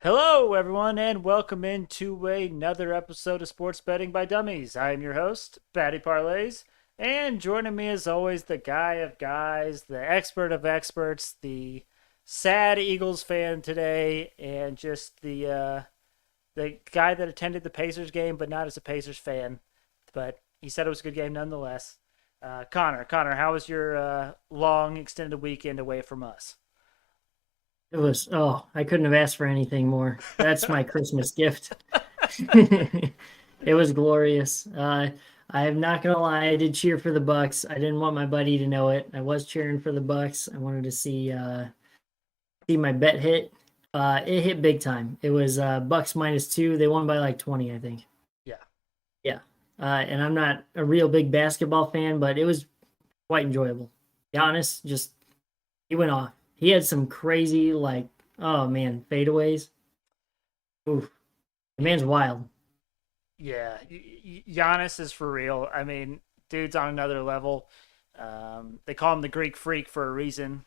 Hello, everyone, and welcome into another episode of Sports Betting by Dummies. I am your host, Batty Parlays, and joining me as always, the guy of guys, the expert of experts, the sad Eagles fan today, and just the guy that attended the Pacers game, but not as a Pacers fan, but he said it was a good game nonetheless. Connor, how was your long extended weekend away from us? I couldn't have asked for anything more. That's my Christmas gift. It was glorious. I'm not gonna lie, I did cheer for the Bucks. I didn't want my buddy to know it. I was cheering for the Bucks. I wanted to see my bet hit. It hit big time. It was Bucks -2. They won by like 20, I think. Yeah. Yeah. And I'm not a real big basketball fan, but it was quite enjoyable. Giannis just he went off. He had some crazy, like, oh man, fadeaways. Oof. The man's wild. Yeah, Giannis is for real. I mean, dude's on another level. They call him the Greek Freak for a reason.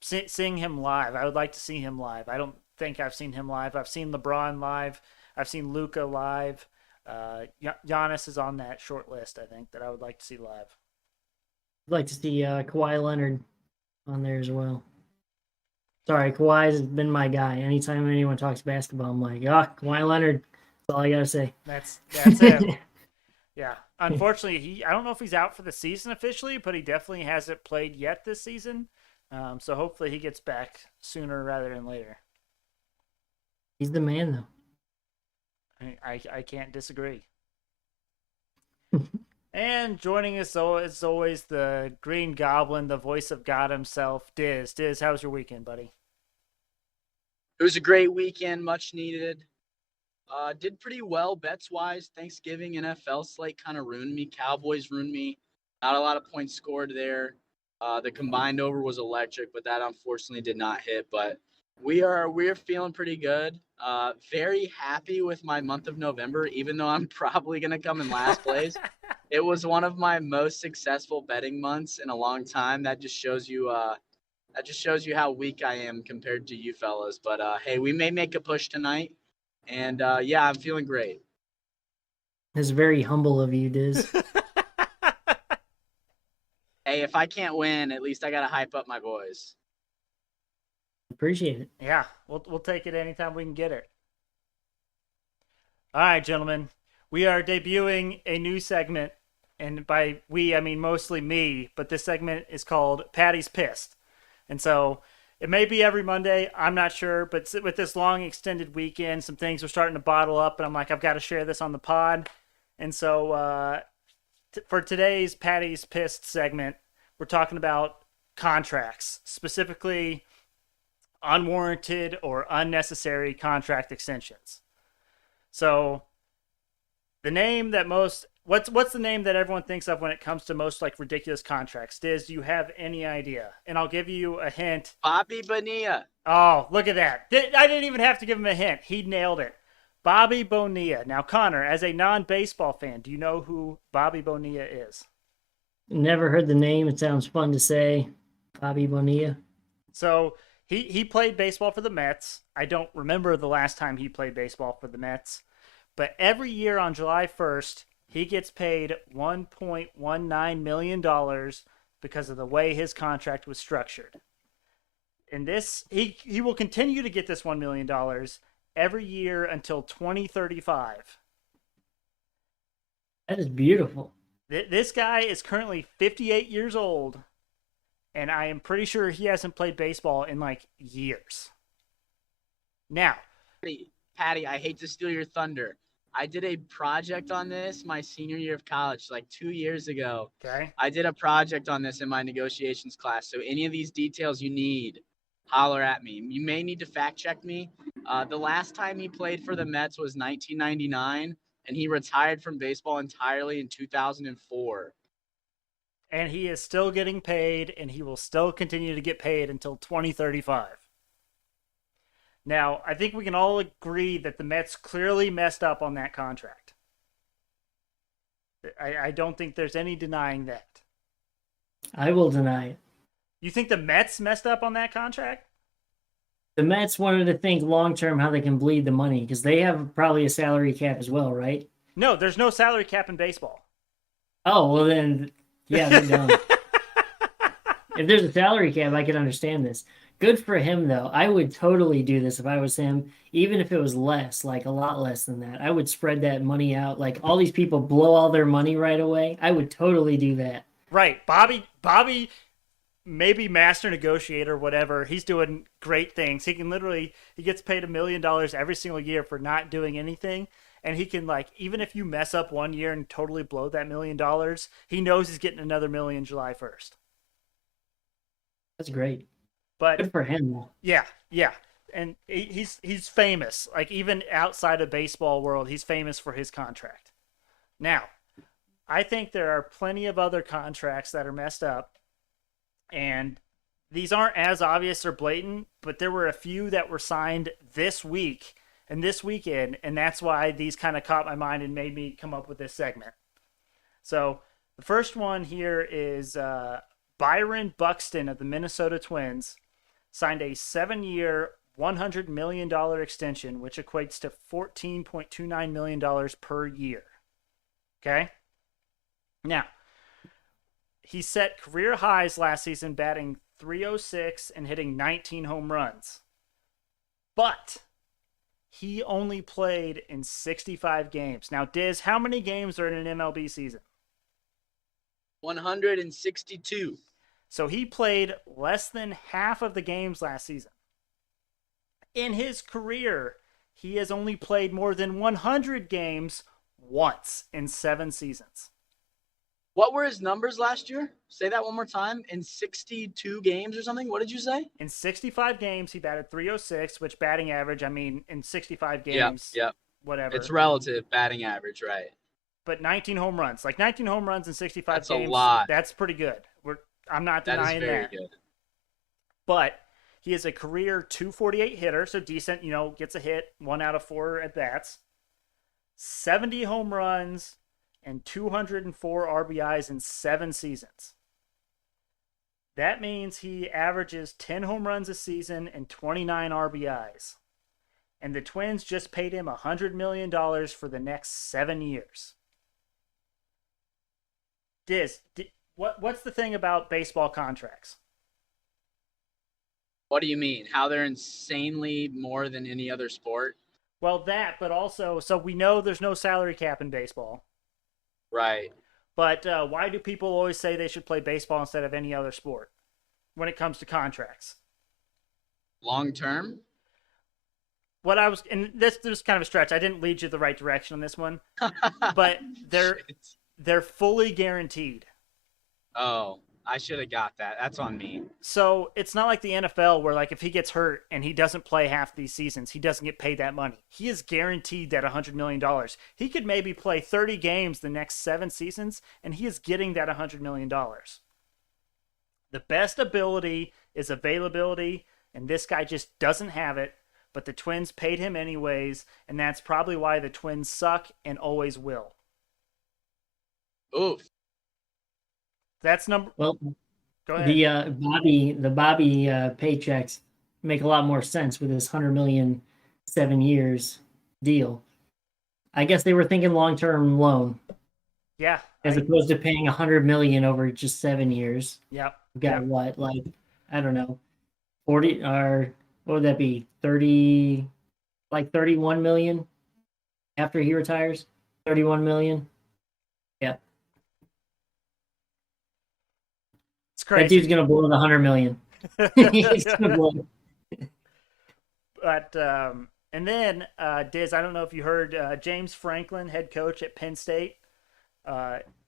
Seeing him live, I would like to see him live. I don't think I've seen him live. I've seen LeBron live. I've seen Luca live. Giannis is on that short list. I think that I would like to see live. I'd like to see Kawhi Leonard on there as well. Sorry, Kawhi has been my guy. Anytime anyone talks basketball, I'm like, Kawhi Leonard. That's all I gotta say. That's him. Yeah. Unfortunately, I don't know if he's out for the season officially, but he definitely hasn't played yet this season. So hopefully he gets back sooner rather than later. He's the man, I can't disagree. though. And joining us as always, the Green Goblin, the voice of God himself, Dizz. Dizz, how was your weekend, buddy? It was a great weekend, much needed. Did pretty well bets wise. Thanksgiving NFL slate kind of ruined me. Cowboys ruined me. Not a lot of points scored there. The combined over was electric, but that unfortunately did not hit. But we're feeling pretty good. Very happy with my month of November, even though I'm probably gonna come in last place. It was one of my most successful betting months in a long time. That just shows you how weak I am compared to you fellas. But hey, we may make a push tonight. And yeah, I'm feeling great. It's very humble of you, Diz. Hey, if I can't win, at least I got to hype up my boys. Appreciate it. Yeah, we'll take it anytime we can get it. All right, gentlemen, we are debuting a new segment, and by we I mean mostly me. But this segment is called Patty's Pissed, and so it may be every Monday. I'm not sure, but with this long extended weekend, some things are starting to bottle up, and I'm like, I've got to share this on the pod. And so for today's Patty's Pissed segment, we're talking about contracts, specifically unwarranted or unnecessary contract extensions. So the name that most what's the name that everyone thinks of when it comes to most like ridiculous contracts? Diz, do you have any idea? And I'll give you a hint. Bobby Bonilla. Oh, look at that. I didn't even have to give him a hint. He nailed it. Bobby Bonilla. Now, Connor, as a non-baseball fan, do you know who Bobby Bonilla is? Never heard the name. It sounds fun to say. Bobby Bonilla. So he played baseball for the Mets. I don't remember the last time he played baseball for the Mets, but every year on July 1st, he gets paid $1.19 million because of the way his contract was structured. And this he will continue to get this $1 million every year until 2035. That is beautiful. This guy is currently 58 years old, and I am pretty sure he hasn't played baseball in like years. Now, Patty, I hate to steal your thunder. I did a project on this my senior year of college, like 2 years ago. okay, I did a project on this in my negotiations class. So any of these details you need, holler at me. You may need to fact check me. The last time he played for the Mets was 1999, and he retired from baseball entirely in 2004. and he is still getting paid, and he will still continue to get paid until 2035. Now, I think we can all agree that the Mets clearly messed up on that contract. I don't think there's any denying that. I will deny it. You think the Mets messed up on that contract? The Mets wanted to think long term how they can bleed the money because they have probably a salary cap as well, right? No, there's no salary cap in baseball. Oh, well then, yeah, they're done. If there's a salary cap, I can understand this. Good for him, though. I would totally do this if I was him, even if it was less, like a lot less than that. I would spread that money out. Like all these people blow all their money right away. I would totally do that. Right. Bobby, maybe master negotiator, whatever. He's doing great things. He gets paid $1 million every single year for not doing anything. And he can, like, even if you mess up one year and totally blow that $1 million, he knows he's getting another million July 1st. That's great. But Good for him, though. yeah, yeah. And he's famous. Like, even outside of baseball world, he's famous for his contract. Now, I think there are plenty of other contracts that are messed up, and these aren't as obvious or blatant, but there were a few that were signed this week and this weekend, and that's why these kind of caught my mind and made me come up with this segment. So the first one here is Byron Buxton of the Minnesota Twins signed a 7-year, $100 million extension, which equates to $14.29 million per year. Okay? Now, he set career highs last season, batting .306 and hitting 19 home runs. But he only played in 65 games. Now, Dizz, how many games are in an MLB season? 162. So he played less than half of the games last season. In his career, he has only played more than 100 games once in 7 seasons. What were his numbers last year? Say that one more time. In 62 games or something? What did you say? In 65 games, he batted .306, which batting average, I mean, in 65 games, Yep. whatever. It's relative batting average, right? But 19 home runs. Like 19 home runs in 65 That's games. a lot. That's pretty good. I'm not That is denying very that. good. But he is a career .248 hitter, so decent, gets a hit, 1 out of 4 at bats. 70 home runs and 204 RBIs in 7 seasons. That means he averages 10 home runs a season and 29 RBIs. And the Twins just paid him $100 million for the next 7 years. Dizz, what's the thing about baseball contracts? What do you mean? How they're insanely more than any other sport? Well, that, but also, so we know there's no salary cap in baseball. Right. But why do people always say they should play baseball instead of any other sport when it comes to contracts? Long term? And this was kind of a stretch. I didn't lead you the right direction on this one, but they're fully guaranteed. Oh, I should have got that. That's on me. So it's not like the NFL where, like, if he gets hurt and he doesn't play half these seasons, he doesn't get paid that money. He is guaranteed that $100 million. He could maybe play 30 games the next 7 seasons, and he is getting that $100 million. The best ability is availability, and this guy just doesn't have it, but the Twins paid him anyways, and that's probably why the Twins suck and always will. Oof. That's number. Well, Go ahead. the Bobby paychecks make a lot more sense with this 100 million 7 years deal. I guess they were thinking long-term loan. Yeah. As opposed to paying 100 million over just 7 years. Yep. We've got what, like, I don't know, 40 or what would that be? 30, like 31 million after he retires? 31 million? Yeah. It's crazy. That dude's going to blow the 100 million. He's going to blow it. But, and then, Diz, I don't know if you heard James Franklin, head coach at Penn State.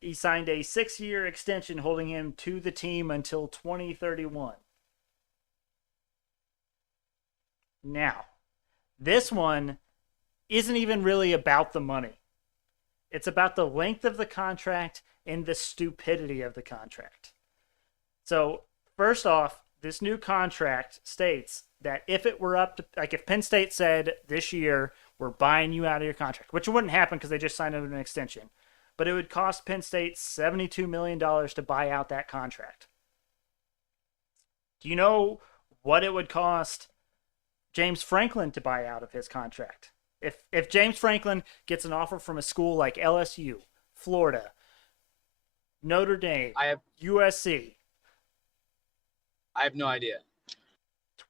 He signed a 6-year extension holding him to the team until 2031. Now, this one isn't even really about the money. It's about the length of the contract and the stupidity of the contract. So, first off, this new contract states that if it were up to, like, if Penn State said this year, we're buying you out of your contract, which wouldn't happen because they just signed an extension, but it would cost Penn State $72 million to buy out that contract. Do you know what it would cost James Franklin to buy out of his contract. If James Franklin gets an offer from a school like LSU, Florida, Notre Dame, I have USC, I have no idea.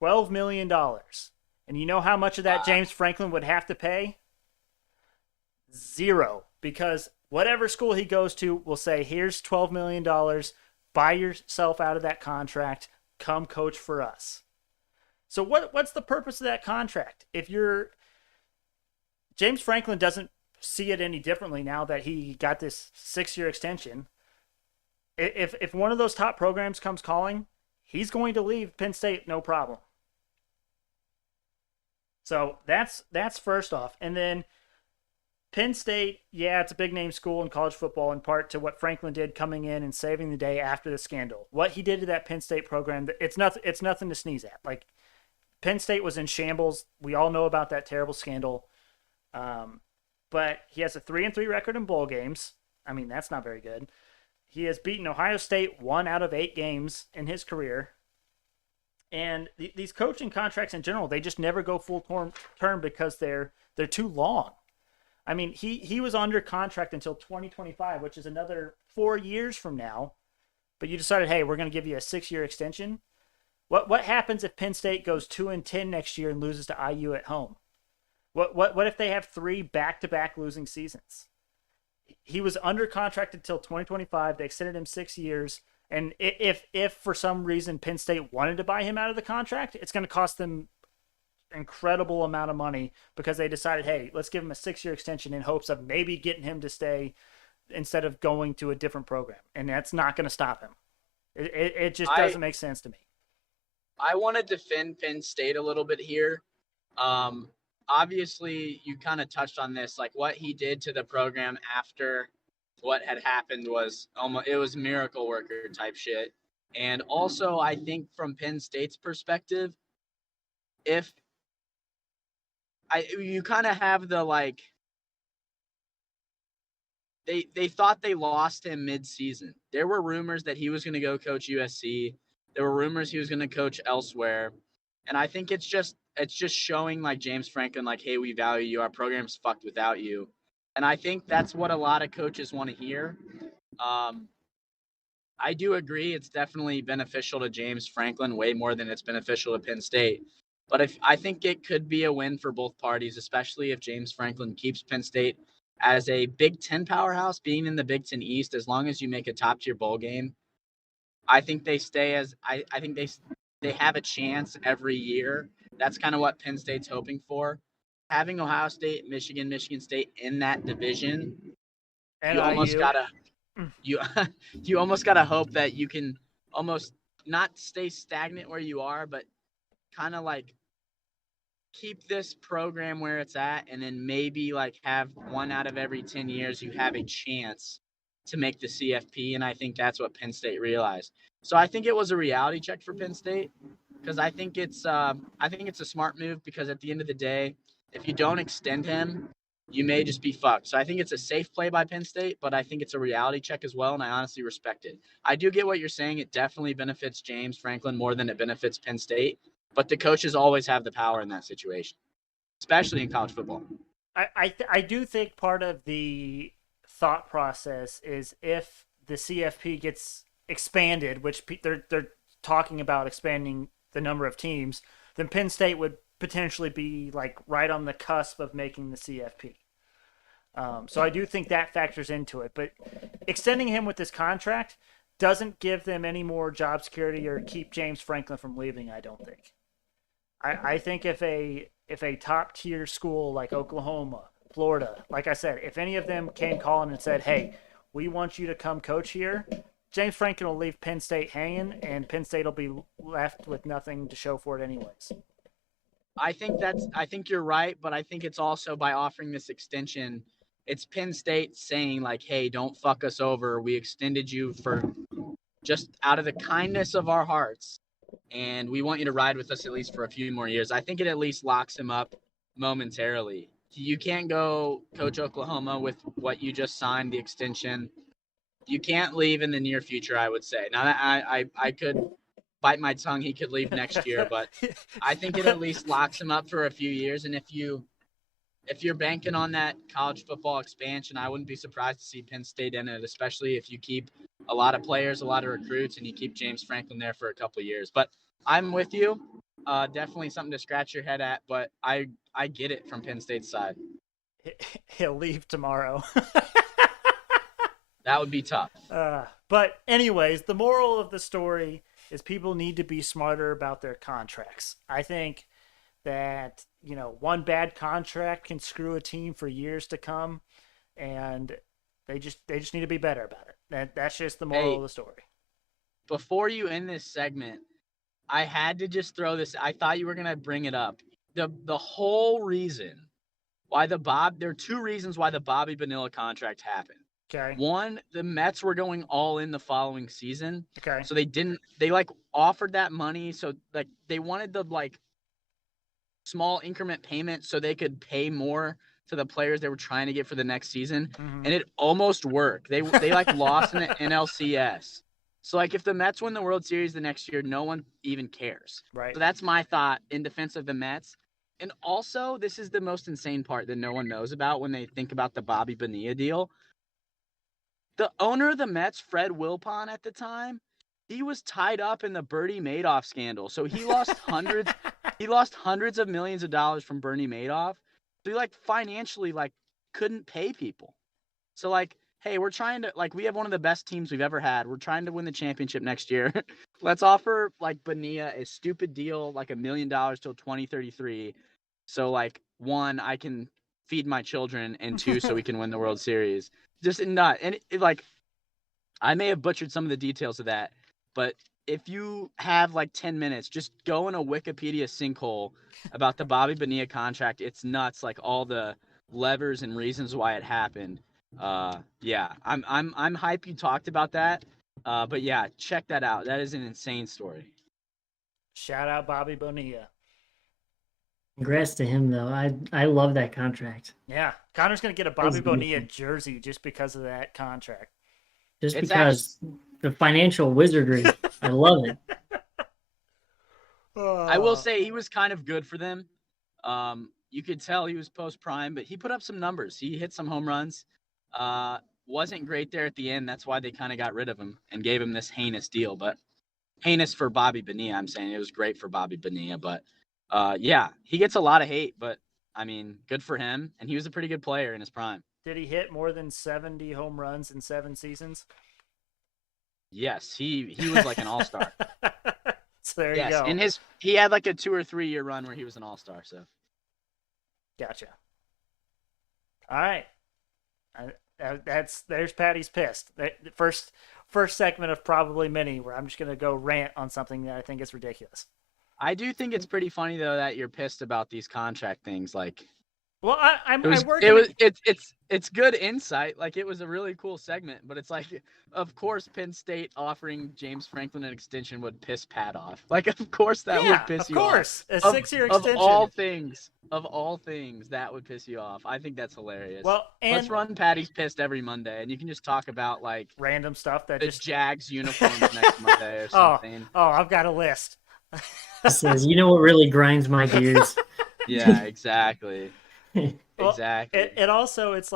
$12 million, and you know how much of that James Franklin would have to pay? Zero, because whatever school he goes to will say, "Here's $12 million. Buy yourself out of that contract. Come coach for us." So what's the purpose of that contract? If you're James Franklin doesn't see it any differently now that he got this 6-year extension. If one of those top programs comes calling, he's going to leave Penn State, no problem. So that's first off. And then Penn State, yeah, it's a big name school in college football in part to what Franklin did coming in and saving the day after the scandal. What he did to that Penn State program, it's nothing to sneeze at. Like, Penn State was in shambles. We all know about that terrible scandal. But he has a 3-3 record in bowl games. I mean, that's not very good. He has beaten Ohio State 1 out of 8 games in his career. And these coaching contracts in general, they just never go full term because they're too long. I mean, he was under contract until 2025, which is another 4 years from now. But you decided, hey, we're going to give you a 6-year extension. What happens if Penn State goes 2-10 next year and loses to IU at home? What if they have 3 back-to-back losing seasons? He was under contract until 2025. They extended him 6 years. And if for some reason Penn State wanted to buy him out of the contract, it's going to cost them incredible amount of money because they decided, hey, let's give him a 6-year extension in hopes of maybe getting him to stay instead of going to a different program. And that's not going to stop him. It just doesn't make sense to me. I want to defend Penn State a little bit here. Obviously, you kind of touched on this, like what he did to the program after what had happened was it was miracle worker type shit. And also, I think from Penn State's perspective, you kind of have the like, they thought they lost him mid-season. There were rumors that he was going to go coach USC. There were rumors he was going to coach elsewhere. And I think it's just showing like James Franklin, like, hey, we value you. Our program's fucked without you. And I think that's what a lot of coaches want to hear. I do agree it's definitely beneficial to James Franklin way more than it's beneficial to Penn State. But I think it could be a win for both parties, especially if James Franklin keeps Penn State as a Big Ten powerhouse, being in the Big Ten East. As long as you make a top-tier bowl game, I think they stay as I think they have a chance every year. That's kind of what Penn State's hoping for. Having Ohio State, Michigan State in that division, And you almost gotta you almost gotta hope that you can almost not stay stagnant where you are, but kind of like keep this program where it's at, and then maybe like have 1 out of every 10 years you have a chance to make the CFP. And I think that's what Penn State realized. So I think it was a reality check for Penn State, because I think it's a smart move, because at the end of the day, if you don't extend him, you may just be fucked. So I think it's a safe play by Penn State, but I think it's a reality check as well, and I honestly respect it. I do get what you're saying. It definitely benefits James Franklin more than it benefits Penn State, but the coaches always have the power in that situation, especially in college football. I do think part of the thought process is if the CFP gets expanded, which they're talking about expanding the number of teams, then Penn State would potentially be like right on the cusp of making the CFP. So I do think that factors into it. But extending him with this contract doesn't give them any more job security or keep James Franklin from leaving, I don't think. I think if a top tier school like Oklahoma, Florida, like I said, if any of them came calling and said, hey, we want you to come coach here, James Franklin will leave Penn State hanging, and Penn State will be left with nothing to show for it anyways. I think you're right, but I think it's also by offering this extension, it's Penn State saying like, hey, don't fuck us over. We extended you for just out of the kindness of our hearts, and we want you to ride with us at least for a few more years. I think it at least locks him up momentarily. You can't go coach Oklahoma with what you just signed, the extension. You can't leave in the near future, I would say. Now, I could bite my tongue he could leave next year, but I think it at least locks him up for a few years. And if you're banking on that college football expansion, I wouldn't be surprised to see Penn State in it, especially if you keep a lot of players, a lot of recruits, and you keep James Franklin there for a couple of years. But I'm with you. Definitely something to scratch your head at, but I get it from Penn State's side. He'll leave tomorrow. That would be tough. But anyways, the moral of the story is people need to be smarter about their contracts. I think that, one bad contract can screw a team for years to come, and they just need to be better about it. That's just the moral of the story. Before you end this segment, I had to just throw this. I thought you were going to bring it up. The whole reason why there are two reasons why the Bobby Bonilla contract happened. Okay. One, the Mets were going all in the following season. Okay. So they offered that money. So they wanted the small increment payment so they could pay more to the players they were trying to get for the next season. Mm-hmm. And it almost worked. They lost in the NLCS. So if the Mets win the World Series the next year, no one even cares. Right. So that's my thought in defense of the Mets. And also, this is the most insane part that no one knows about when they think about the Bobby Bonilla deal. The owner of the Mets, Fred Wilpon at the time, he was tied up in the Bernie Madoff scandal. So he lost hundreds of millions of dollars from Bernie Madoff. So he financially couldn't pay people. So hey, we're trying to we have one of the best teams we've ever had. We're trying to win the championship next year. Let's offer Bonilla a stupid deal, $1 million till 2033. So one, I can feed my children, and two, so we can win the World Series. Just not. And I may have butchered some of the details of that, but if you have 10 minutes, just go in a Wikipedia sinkhole about the Bobby Bonilla contract. It's nuts. All the levers and reasons why it happened. Yeah, I'm hype you talked about that. But yeah, check that out. That is an insane story. Shout out Bobby Bonilla. Congrats to him, though. I love that contract. Yeah, Connor's going to get a Bobby Bonilla jersey just because of that contract. Just because the financial wizardry. I love it. I will say he was kind of good for them. You could tell he was post-prime, but he put up some numbers. He hit some home runs. Wasn't great there at the end. That's why they kind of got rid of him and gave him this heinous deal. But heinous for Bobby Bonilla, I'm saying. It was great for Bobby Bonilla, but yeah, he gets a lot of hate, but I mean, good for him. And he was a pretty good player in his prime. Did he hit more than 70 home runs in 7 seasons? Yes, he was an all-star. So there you go. And he had a 2 or 3 year run where he was an all-star. So, gotcha. All right, there's Patty's pissed. The first segment of probably many where I'm just gonna go rant on something that I think is ridiculous. I do think it's pretty funny though that you're pissed about these contract things. Well, it's good insight. It was a really cool segment, but it's of course, Penn State offering James Franklin an extension would piss Pat off. Of course that would piss you off. Of course, a 6-year extension. Of all things, that would piss you off. I think that's hilarious. Well, and let's run Patty's pissed every Monday, and you can just talk about random stuff that the just Jags uniforms next Monday or something. Oh, I've got a list. It says, you know what really grinds my gears? Yeah, exactly. Exactly. It also, it's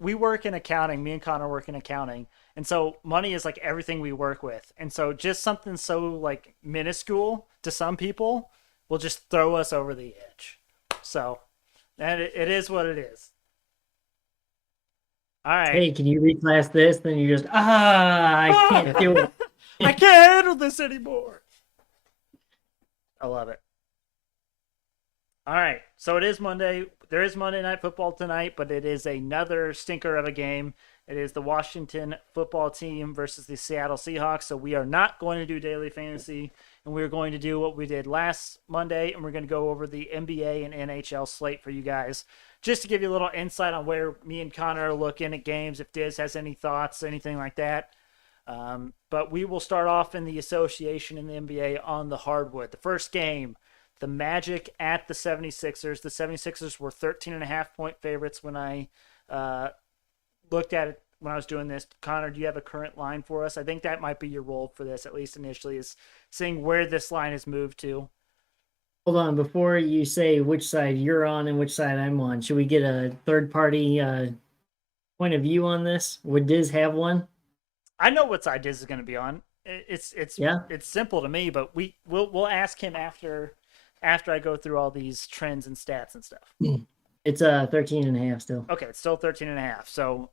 we work in accounting. Me and Connor work in accounting. And so money is everything we work with. And so just something so minuscule to some people will just throw us over the edge. So, and it is what it is. All right. Hey, can you reclass this? Then you just, I can't do it. I can't handle this anymore. I love it. All right, so it is Monday. There is Monday Night Football tonight, but it is another stinker of a game. It is the Washington football team versus the Seattle Seahawks. So we are not going to do daily fantasy, and we're going to do what we did last Monday, and we're going to go over the NBA and NHL slate for you guys, just to give you a little insight on where me and Connor are looking at games, if Dizz has any thoughts, anything like that. But we will start off in the association in the NBA on the hardwood. The first game, the Magic at the 76ers. The 76ers were 13.5-point favorites when I looked at it when I was doing this. Connor, do you have a current line for us? I think that might be your role for this, at least initially, is seeing where this line has moved to. Hold on, before you say which side you're on and which side I'm on, should we get a third party point of view on this? Would Diz have one? I know what side Dizz is going to be on. Yeah. It's simple to me, but we'll ask him after I go through all these trends and stats and stuff. It's 13 and a half still. Okay, it's still 13 and a half. So,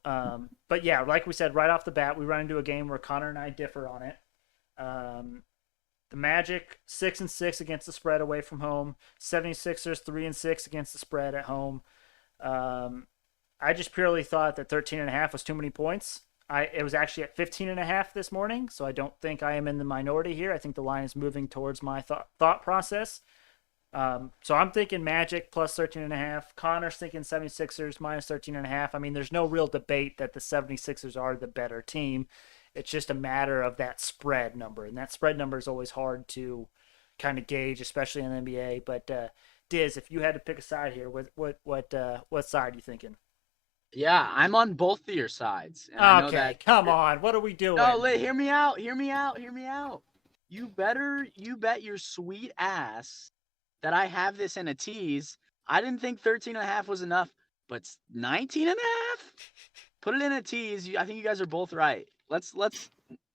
but yeah, like we said right off the bat, we run into a game where Connor and I differ on it. The Magic 6-6 against the spread away from home. 76ers 3-6 against the spread at home. I just purely thought that 13 and a half was too many points. It was actually at 15 and a half this morning, so I don't think I am in the minority here. I think the line is moving towards my thought process. So I'm thinking Magic plus 13 and a half. Connor's thinking 76ers minus 13 and a half. I mean, there's no real debate that the 76ers are the better team. It's just a matter of that spread number, and that spread number is always hard to kind of gauge, especially in the NBA. But Diz, if you had to pick a side here, what side are you thinking? Yeah, I'm on both of your sides. And I know Okay, that, come on, what are we doing? No, hear me out. You bet your sweet ass that I have this in a tease. I didn't think 13 and a half was enough, but 19 and a half? Put it in a tease. I think you guys are both right. Let's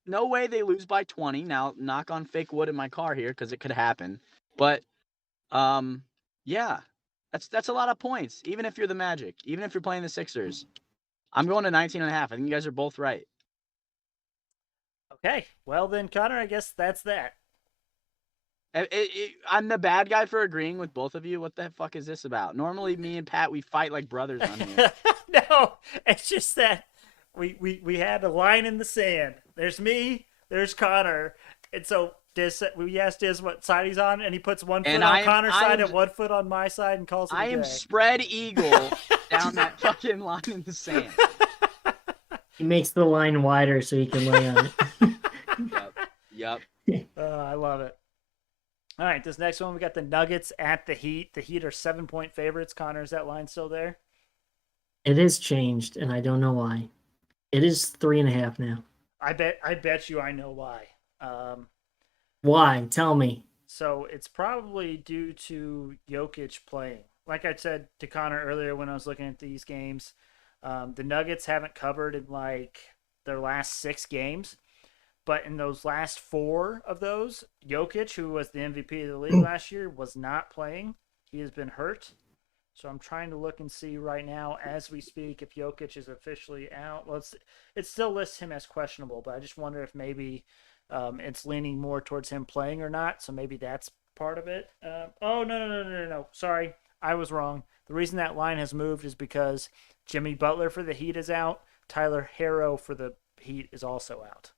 no way they lose by 20. Now, knock on fake wood in my car here because it could happen. But yeah. That's a lot of points, even if you're the Magic, even if you're playing the Sixers. I'm going to 19 and a half. I think you guys are both right. Okay, well then, Connor, I guess that's that. I'm the bad guy for agreeing with both of you. What the fuck is this about? Normally, me and Pat, we fight like brothers on here. No, it's just that we had a line in the sand. There's me, there's Connor, and so we asked Diz what side he's on, and he puts one foot on Connor's side and 1 foot on my side and calls it a day. I am spread eagle down that fucking line in the sand. He makes the line wider so he can lay on it. Yep. I love it. All right, this next one, we got the Nuggets at the Heat. The Heat are 7-point favorites. Connor, is that line still there? It has changed, and I don't know why. It is 3.5 now. I bet you I know why. Why? Tell me. So it's probably due to Jokic playing. Like I said to Connor earlier when I was looking at these games, the Nuggets haven't covered in like their last 6 games. But in those last 4 of those, Jokic, who was the MVP of the league last year, was not playing. He has been hurt. So I'm trying to look and see right now as we speak if Jokic is officially out. Well, it still lists him as questionable, but I just wonder if maybe it's leaning more towards him playing or not. So maybe that's part of it. Oh, no. Sorry, I was wrong. The reason that line has moved is because Jimmy Butler for the Heat is out. Tyler Herro for the Heat is also out.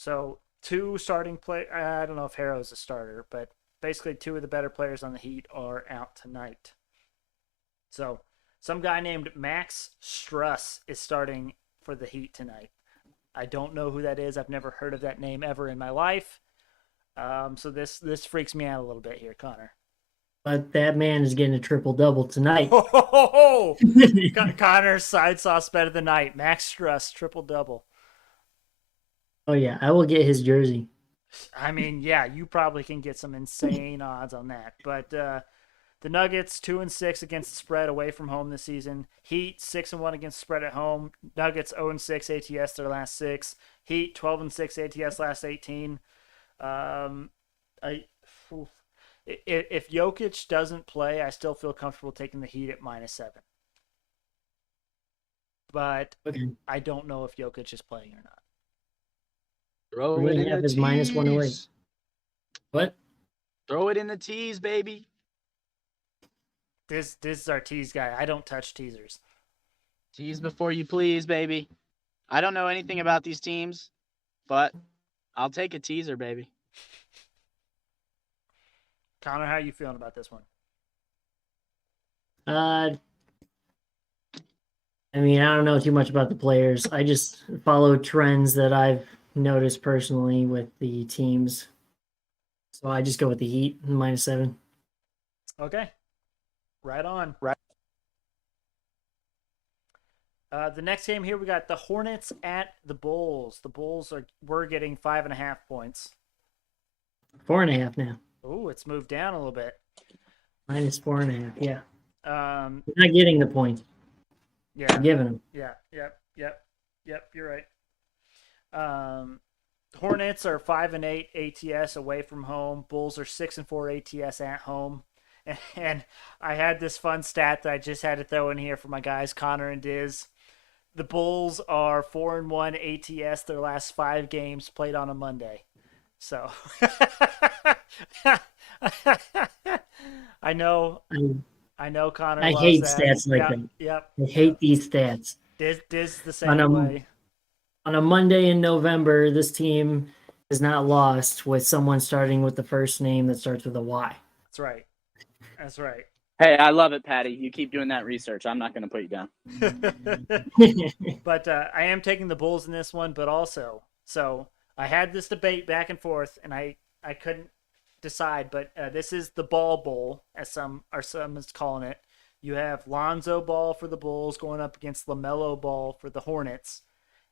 So 2 starting I don't know if Harrow's a starter, but basically 2 of the better players on the Heat are out tonight. So some guy named Max Struss is starting for the Heat tonight. I don't know who that is. I've never heard of that name ever in my life. So this freaks me out a little bit here, Connor. But that man is getting a triple-double tonight. Connor's side sauce bet of the night. Max Struss, triple-double. Oh, yeah. I will get his jersey. I mean, yeah, you probably can get some insane odds on that. But the Nuggets 2-6 against the spread away from home this season. Heat 6-1 against the spread at home. Nuggets 0-6 ATS their last 6. Heat 12-6 ATS last 18. If Jokic doesn't play, I still feel comfortable taking the Heat at -7. But Okay. I don't know if Jokic is playing or not. Throw it in the tease. -108. What? Throw it in the tease, baby. This is our tease guy. I don't touch teasers. Tease before you please, baby. I don't know anything about these teams, but I'll take a teaser, baby. Connor, how are you feeling about this one? I mean, I don't know too much about the players. I just follow trends that I've noticed personally with the teams. So I just go with the Heat, -7. Okay. Right on. The next game here, we got the Hornets at the Bulls. The Bulls we're getting 5.5 points. 4.5 now. Ooh, it's moved down a little bit. Minus 4.5. Yeah. Um, We're not getting the point. yeah, We're giving them. yeah, yep. You're right. Hornets are 5-8 ATS away from home. Bulls are 6-4 ATS at home. And I had this fun stat that I just had to throw in here for my guys Connor and Dizz. The Bulls are 4-1 ATS their last 5 games played on a Monday. So I know Connor I loves hate that. stats like Yep, that. Yep. I hate these stats. Diz the same way. On a Monday in November, this team is not lost with someone starting with the first name that starts with a Y. That's right. That's right. Hey, I love it, Patty. You keep doing that research. I'm not going to put you down. But I am taking the Bulls in this one, but also, so I had this debate back and forth, and I couldn't decide, but this is the Ball Bowl, as some is calling it. You have Lonzo Ball for the Bulls going up against LaMelo Ball for the Hornets.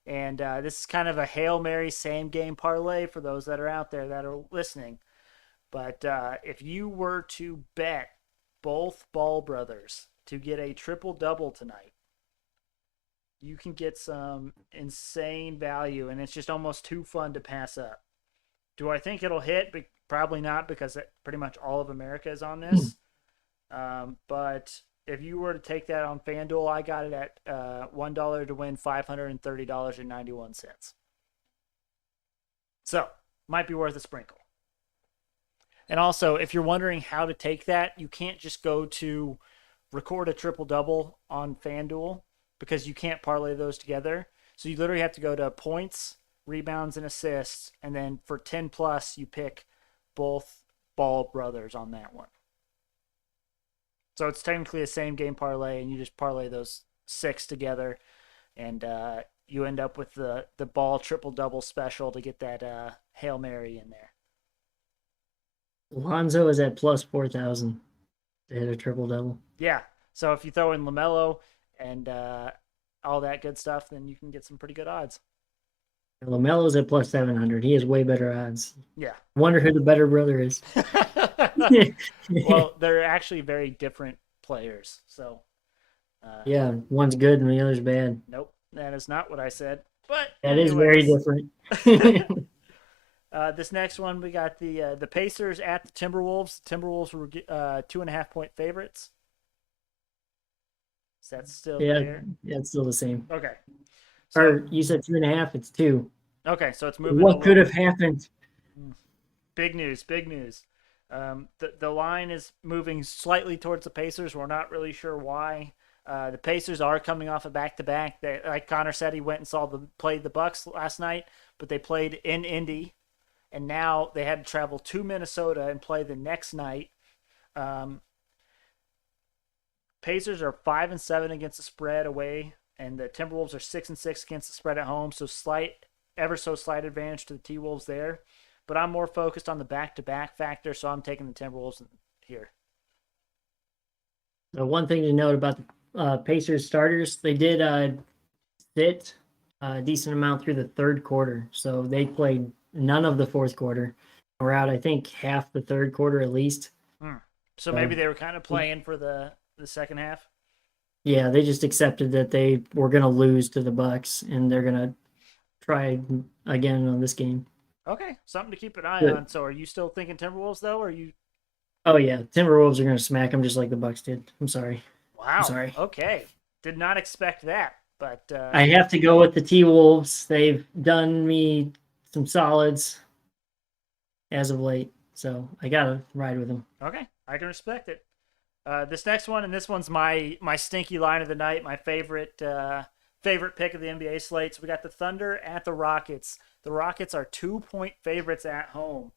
And this is kind of a Hail Mary same game parlay for those that are out there that are listening. But if you were to bet both Ball brothers to get a triple-double tonight, you can get some insane value, and it's just almost too fun to pass up. Do I think it'll hit? Probably not, because pretty much all of America is on this. But if you were to take that on FanDuel, I got it at $1 to win $530.91. So, might be worth a sprinkle. And also, if you're wondering how to take that, you can't just go to record a triple-double on FanDuel because you can't parlay those together. So you literally have to go to points, rebounds, and assists, and then for 10 plus, you pick both Ball brothers on that one. So it's technically a same game parlay, and you just parlay those 6 together, and you end up with the Ball triple-double special to get that Hail Mary in there. Lonzo is at plus 4,000 to hit a triple-double. Yeah. So if you throw in LaMelo and all that good stuff, then you can get some pretty good odds. LaMelo's at plus 700. He has way better odds. Yeah. Wonder who the better brother is. Well, they're actually very different players. So. Yeah, one's good and the other's bad. Nope, that is not what I said. But that is very different. This next one, we got the Pacers at the Timberwolves. The Timberwolves were 2.5 point favorites. Is that still there? Yeah, it's still the same. Okay. So, or you said 2.5, it's 2. Okay, so it's moving. What could have happened? Big news, big news. The line is moving slightly towards the Pacers. We're not really sure why. The Pacers are coming off a back-to-back. Like Connor said, he went and played the Bucks last night, but they played in Indy, and now they had to travel to Minnesota and play the next night. Pacers are 5-7 against the spread away, and the Timberwolves are 6-6 against the spread at home. So ever so slight advantage to the T-Wolves there. But I'm more focused on the back-to-back factor, so I'm taking the Timberwolves here. One thing to note about the Pacers starters, they did sit a decent amount through the third quarter. So they played none of the fourth quarter. We're out, I think, half the third quarter at least. So maybe they were kind of playing for the second half? Yeah, they just accepted that they were going to lose to the Bucks, and they're going to try again on this game. Okay, something to keep an eye on. So are you still thinking Timberwolves, though, or are you... Oh, yeah. Timberwolves are going to smack them just like the Bucks did. I'm sorry. Wow. I'm sorry. Okay. Did not expect that, but... I have to go with the T-Wolves. They've done me some solids as of late, so I got to ride with them. Okay, I can respect it. This next one, and this one's my stinky line of the night, my favorite pick of the NBA slate. So we got the Thunder at the Rockets. The Rockets are 2-point favorites at home.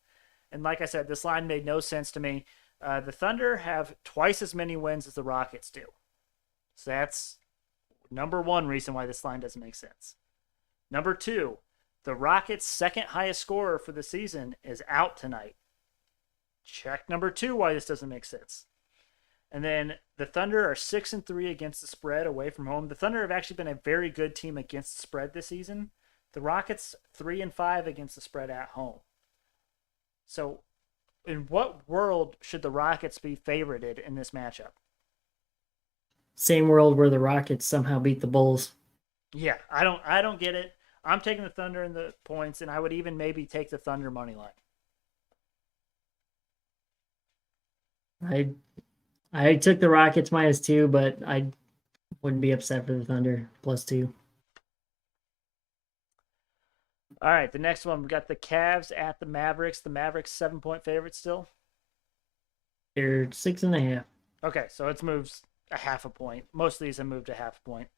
And like I said, this line made no sense to me. The Thunder have twice as many wins as the Rockets do. So that's number one reason why this line doesn't make sense. Number two, the Rockets' second highest scorer for the season is out tonight. Check number two why this doesn't make sense. And then the Thunder are 6-3 against the spread away from home. The Thunder have actually been a very good team against the spread this season. The Rockets 3-5 against the spread at home. So, in what world should the Rockets be favorited in this matchup? Same world where the Rockets somehow beat the Bulls. Yeah, I don't get it. I'm taking the Thunder in the points, and I would even maybe take the Thunder money line. I took the Rockets -2, but I wouldn't be upset for the Thunder +2. All right, the next one we got the Cavs at the Mavericks. The Mavericks 7-point favorite still. They're 6.5. Okay, so it's moved a half a point. Most of these have moved a half a point.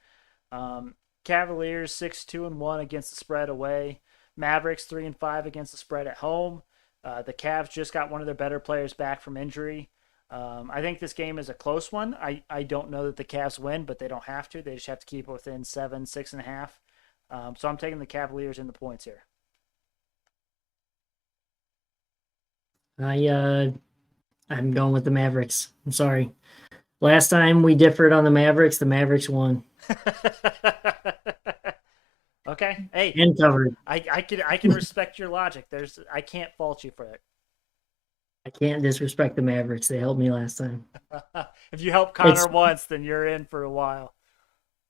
Cavaliers 6-2-1 against the spread away. Mavericks 3-5 against the spread at home. The Cavs just got one of their better players back from injury. I think this game is a close one. I don't know that the Cavs win, but they don't have to. They just have to keep it within 7, 6.5. So I'm taking the Cavaliers in the points here. I'm going with the Mavericks. I'm sorry. Last time we differed on the Mavericks won. Okay. Hey, And covered. I can respect your logic. I can't fault you for it. I can't disrespect the Mavericks. They helped me last time. If you help Connor once, then you're in for a while.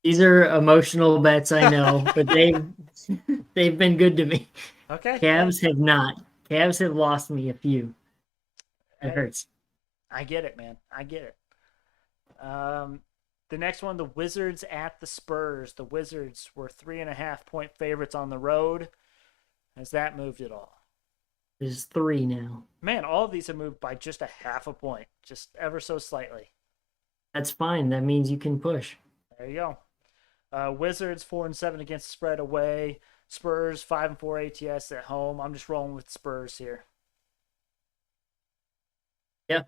These are emotional bets, I know, but they've been good to me. Okay. Cavs have not. Cavs have lost me a few. It hurts. I get it, man. I get it. The next one, the Wizards at the Spurs. The Wizards were 3.5-point favorites on the road. Has that moved at all? There's 3 now. Man, all of these have moved by just a half a point, just ever so slightly. That's fine. That means you can push. There you go. Wizards 4-7 against the spread away. Spurs 5-4 ATS at home. I'm just rolling with Spurs here. Yeah,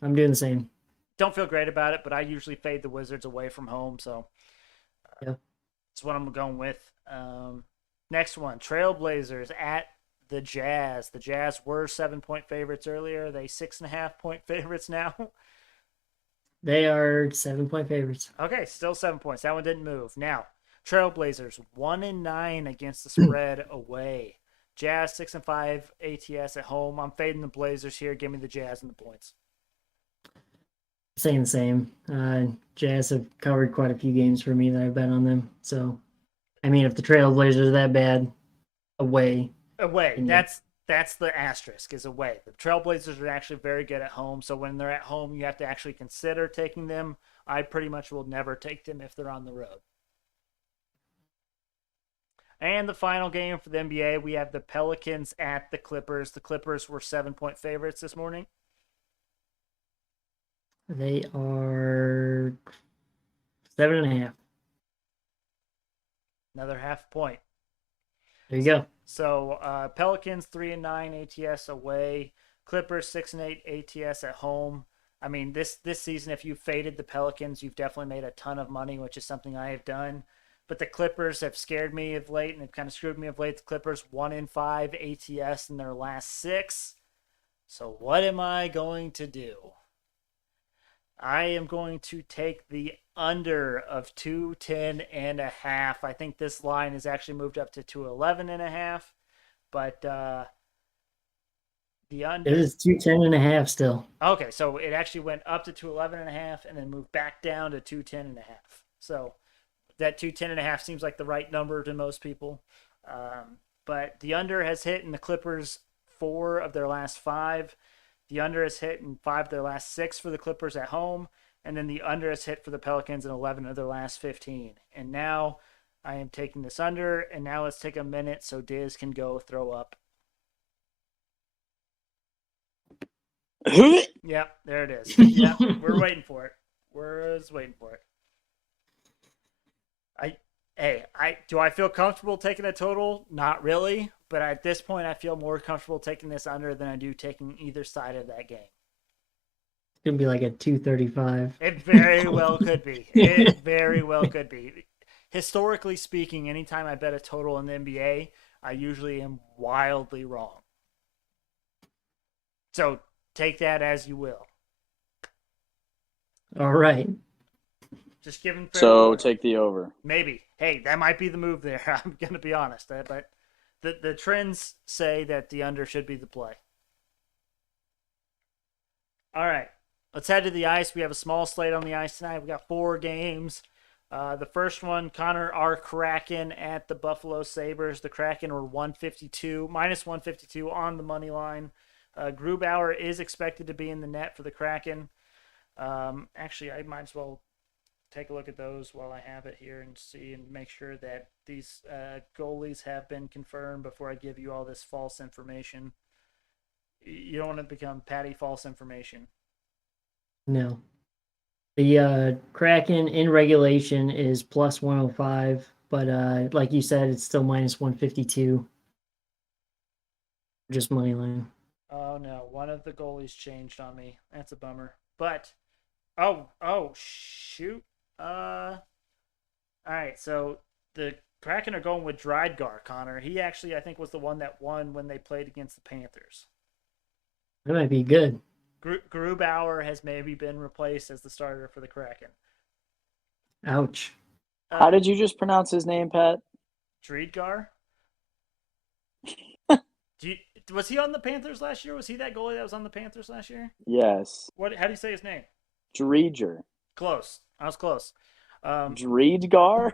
I'm doing the same. Don't feel great about it, but I usually fade the Wizards away from home, so that's what I'm going with. Next one, Trailblazers at the Jazz. The Jazz were 7-point favorites earlier. Are they 6.5-point favorites now? They are 7-point favorites. Okay, still 7 points. That one didn't move. Now, Trailblazers 1-9 against the spread away. Jazz 6-5 ATS at home. I'm fading the Blazers here. Give me the Jazz and the points. Saying the same. Jazz have covered quite a few games for me that I've bet on them. So, I mean, if the Trailblazers are that bad, away. That's the asterisk, is away. The Trailblazers are actually very good at home, so when they're at home, you have to actually consider taking them. I pretty much will never take them if they're on the road. And the final game for the NBA, we have the Pelicans at the Clippers. The Clippers were 7-point favorites this morning. They are 7.5. Another half point. There you go. So Pelicans 3-9 ATS away. Clippers 6-8 ATS at home. I mean, this season, if you faded the Pelicans, you've definitely made a ton of money, which is something I have done. But the Clippers have scared me of late, and have kind of screwed me of late. The Clippers 1-5 ATS in their last 6. So what am I going to do? I am going to take the under of 210.5. I think this line has actually moved up to 211.5, but the under It is 210.5 still. Okay, so it actually went up to 211.5 and then moved back down to 210.5. So that 210.5 seems like the right number to most people. But the under has hit in the Clippers 4 of their last 5. The under has hit in 5 of their last 6 for the Clippers at home. And then the under has hit for the Pelicans in 11 of their last 15. And now I am taking this under. And now let's take a minute so Dizz can go throw up. Yep, there it is. Yep, we're waiting for it. We're just waiting for it. Do I feel comfortable taking a total? Not really. But at this point, I feel more comfortable taking this under than I do taking either side of that game. It's going to be like a 235. It very well could be. It very well could be. Historically speaking, anytime I bet a total in the NBA, I usually am wildly wrong. So take that as you will. All right. Just giving fair So warning. take the over. Maybe. Hey, that might be the move there. I'm going to be honest. But the trends say that the under should be the play. All right. Let's head to the ice. We have a small slate on the ice tonight. We got 4 games. The first one, Connor, our Kraken at the Buffalo Sabres. The Kraken were 152, minus 152 on the money line. Grubauer is expected to be in the net for the Kraken. Actually, I might as well take a look at those while I have it here and see and make sure that these goalies have been confirmed before I give you all this false information. You don't want to become Patty false information. No. The Kraken in regulation is plus 105, but like you said, it's still minus 152. Just money line. Oh no, one of the goalies changed on me. That's a bummer. But oh shoot. All right, so the Kraken are going with Drydegar, Connor. He actually I think was the one that won when they played against the Panthers. That might be good. Grubauer has maybe been replaced as the starter for the Kraken. Ouch. How did you just pronounce his name, Pat? Drydegar? Was he on the Panthers last year? Was he that goalie that was on the Panthers last year? Yes. How do you say his name? Dreger. Close. I was close. Dreedgar?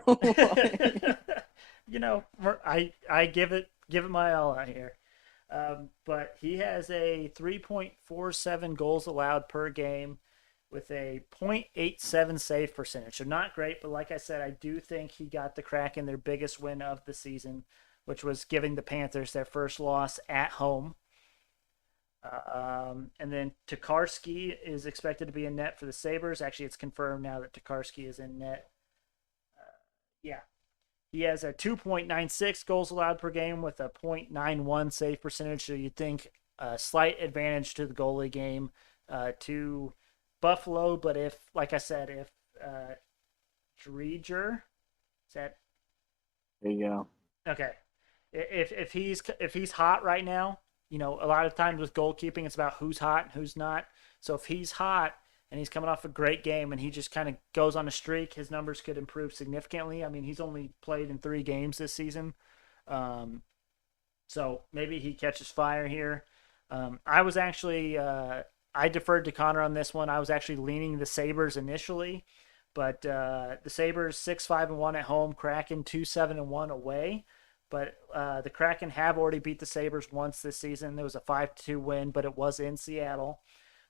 You know, I give it my all out here. But he has a 3.47 goals allowed per game with a 0.87 save percentage. So not great, but like I said, I do think he got the Kraken their biggest win of the season, which was giving the Panthers their first loss at home. And then Tokarski is expected to be in net for the Sabres. Actually, it's confirmed now that Tokarski is in net. Yeah. He has a 2.96 goals allowed per game with a 0.91 save percentage. So you'd think a slight advantage to the goalie game to Buffalo. But if, like I said, if Dreger, is that? There you go. Okay. If he's hot right now, you know, a lot of times with goalkeeping, it's about who's hot and who's not. So if he's hot and he's coming off a great game and he just kind of goes on a streak, his numbers could improve significantly. I mean, he's only played in 3 games this season. So maybe he catches fire here. I was actually, I deferred to Connor on this one. I was actually leaning the Sabres initially, but the Sabres 6-5-1 at home, Kraken 2-7-1 away. But the Kraken have already beat the Sabres once this season. There was a 5-2 win, but it was in Seattle.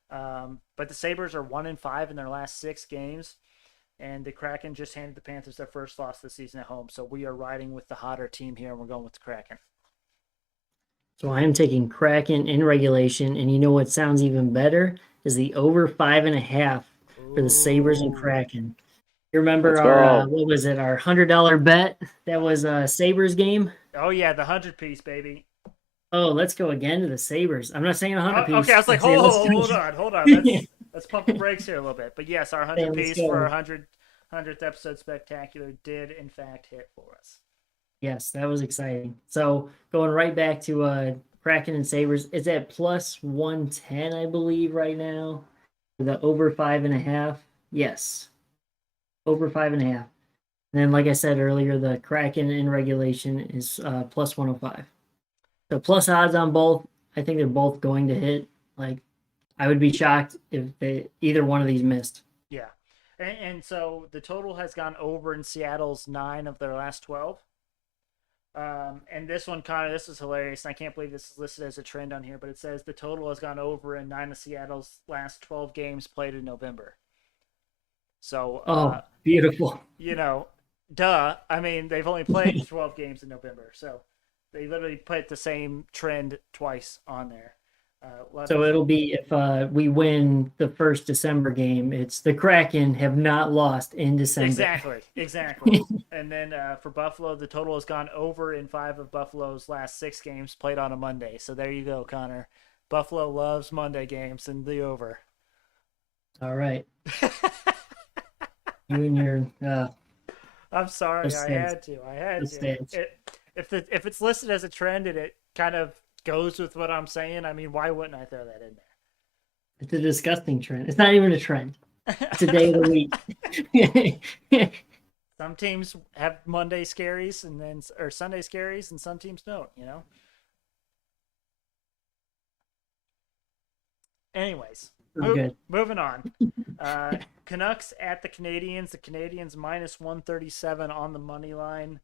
But the Sabres are 1-5 in their last 6 games, and the Kraken just handed the Panthers their first loss this season at home. So we are riding with the hotter team here, and we're going with the Kraken. So I am taking Kraken in regulation, and you know what sounds even better is the over 5.5 for the Sabres and Kraken. You remember our what was it? Our $100 bet that was a Sabres game. Oh yeah, the 100-piece, baby. Oh, let's go again to the Sabres. I'm not saying 100-piece. Okay, I was like, hold on. Let's pump the brakes here a little bit. But yes, our 100-piece for our 100th episode spectacular did in fact hit for us. Yes, that was exciting. So going right back to Kraken and Sabres, it's at plus 110, I believe, right now. The over 5.5. Yes. Over 5.5. And then, like I said earlier, the Kraken in regulation is plus 105. So plus odds on both. I think they're both going to hit. Like, I would be shocked if either one of these missed. Yeah. And so the total has gone over in Seattle's 9 of their last 12. And this one, Connor, this is hilarious. And I can't believe this is listed as a trend on here, but it says the total has gone over in 9 of Seattle's last 12 games played in November. So, beautiful. You know, duh. I mean, they've only played 12 games in November, so they literally put the same trend twice on there. So it'll be if we win the first December game, it's the Kraken have not lost in December. Exactly. And then for Buffalo, the total has gone over in 5 of Buffalo's last 6 games played on a Monday. So there you go, Connor. Buffalo loves Monday games and the over. All right. You and your I'm sorry, I had to. If it's listed as a trend and it kind of goes with what I'm saying, I mean, why wouldn't I throw that in there? It's a disgusting trend. It's not even a trend. It's a day of the week. Some teams have Monday scaries or Sunday scaries, and some teams don't. Anyways, Good. moving on. Canucks at the Canadians. The Canadians minus 137 on the money line.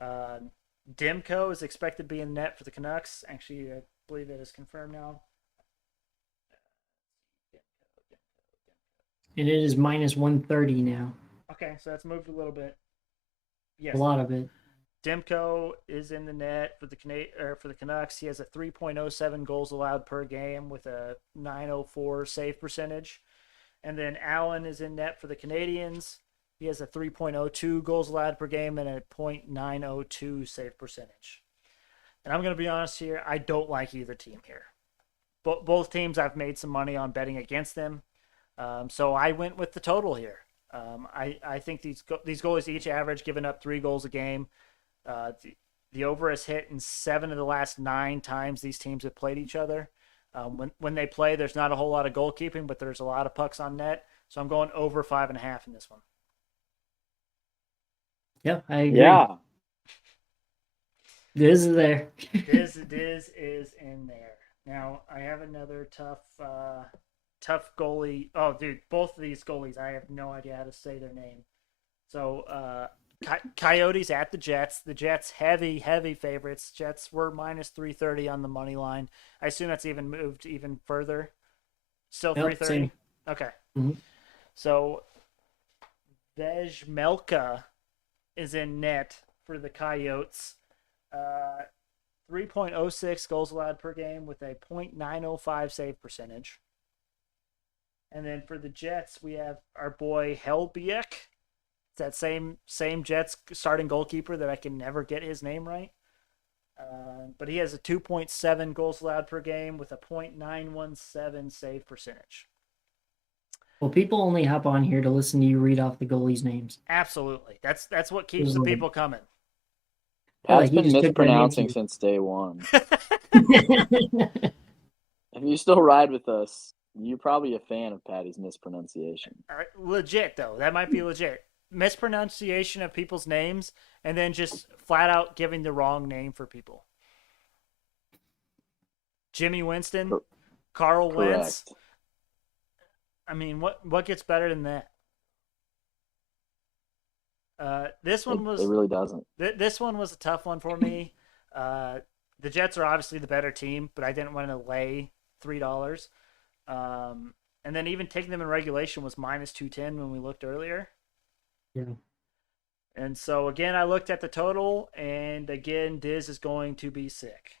Demko is expected to be in net for the Canucks. Actually, I believe it is confirmed now. And it is minus 130 now. Okay, so that's moved a little bit. Yes, A lot of it. Demko is in the net for the Canucks. He has a 3.07 goals allowed per game with a 904 save percentage. And then Allen is in net for the Canadians. He has a 3.02 goals allowed per game and a .902 save percentage. And I'm going to be honest here, I don't like either team here. Both teams I've made some money on betting against them. So I went with the total here. I think these goalies each average giving up 3 goals a game. The over has hit in 7 of the last 9 times these teams have played each other. When they play, there's not a whole lot of goalkeeping, but there's a lot of pucks on net. So I'm going over 5.5 in this one. Yep, I agree. Yeah. Dizz is there. Dizz is in there. Now I have another tough goalie. Oh, dude, both of these goalies, I have no idea how to say their name. So, Coyotes at the Jets. The Jets, heavy favorites. Jets were minus 330 on the money line. I assume that's even moved even further. Still 330? Okay. Mm-hmm. So, Vejmelka is in net for the Coyotes. 3.06 goals allowed per game with a .905 save percentage. And then for the Jets, we have our boy Helbiek. It's that same Jets starting goalkeeper that I can never get his name right. But he has a 2.7 goals allowed per game with a .917 save percentage. Well, people only hop on here to listen to you read off the goalies' names. Absolutely. That's what keeps the people coming. Pat's been mispronouncing since day one. If you still ride with us, you're probably a fan of Patty's mispronunciation. All right, legit, though. That might be legit. Mispronunciation of people's names and then just flat out giving the wrong name for people. Jimmy Winston, Carl Wentz. I mean, what gets better than that? This one was. It really doesn't. This one was a tough one for me. The Jets are obviously the better team, but I didn't want to lay $3. And then even taking them in regulation was minus 210 when we looked earlier. Yeah. And so again, I looked at the total, and again, Dizz is going to be sick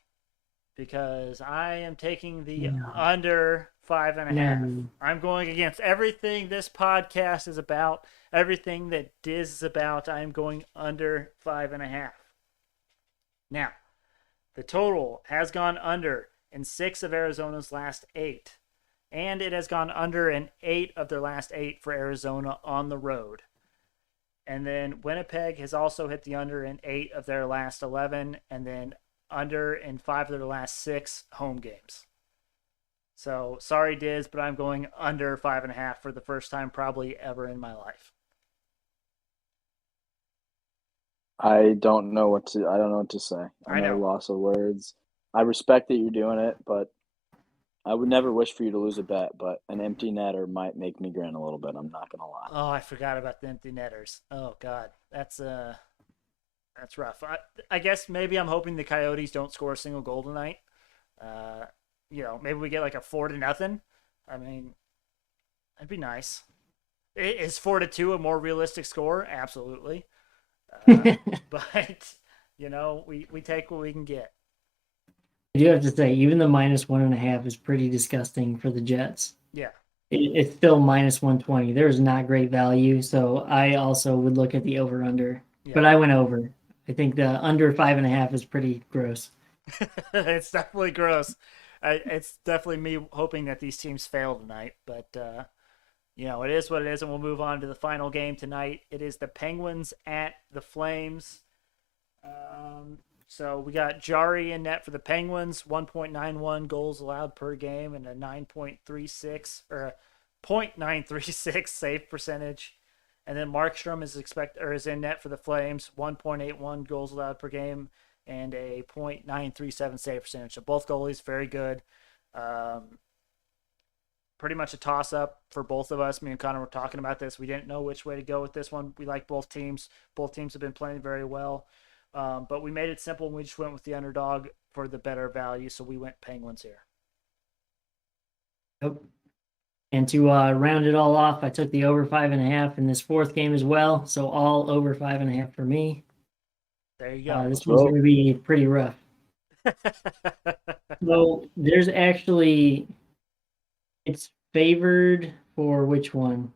because I am taking the under 5.5. No. I'm going against everything this podcast is about, everything that Dizz is about. I am going under 5.5. Now, the total has gone under in 6 of Arizona's last 8. And it has gone under in 8 of their last 8 for Arizona on the road. And then Winnipeg has also hit the under in 8 of their last 11, and then under in 5 of their last 6 home games. So, sorry, Dizz, but I'm going under 5.5 for the first time probably ever in my life. I don't know what to say. I know. Loss of words. I respect that you're doing it, but I would never wish for you to lose a bet, but an empty netter might make me grin a little bit. I'm not gonna lie. Oh, I forgot about the empty netters. Oh God, that's rough. I guess maybe I'm hoping the Coyotes don't score a single goal tonight. Maybe we get like a 4-0. I mean, that'd be nice. Is 4-2 a more realistic score? Absolutely. But we take what we can get. I do have to say, even the minus 1.5 is pretty disgusting for the Jets. Yeah. It's still minus 120. There's not great value, so I also would look at the over-under. Yeah. But I went over. I think the under 5.5 is pretty gross. It's definitely gross. It's definitely me hoping that these teams fail tonight. But, it is what it is, and we'll move on to the final game tonight. It is the Penguins at the Flames. So we got Jari in net for the Penguins, 1.91 goals allowed per game and a 9.36 or .936 save percentage. And then Markstrom is in net for the Flames, 1.81 goals allowed per game, and a .937 save percentage. So both goalies very good. Pretty much a toss-up for both of us. Me and Connor were talking about this. We didn't know which way to go with this one. We like both teams. Both teams have been playing very well. But we made it simple, and we just went with the underdog for the better value. So we went Penguins here. Yep. And to round it all off, I took the over 5.5 in this fourth game as well. So all over 5.5 for me. There you go. This one's going to be pretty rough. So there's actually, it's favored for which one?